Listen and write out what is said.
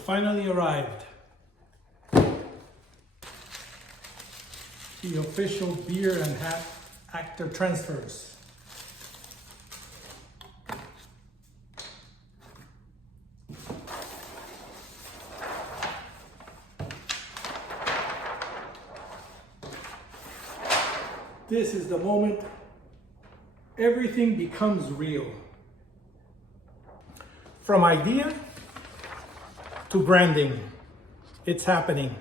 finally arrived. The official beer and hat actor transfers. This is the moment everything becomes real. From idea to branding, it's happening.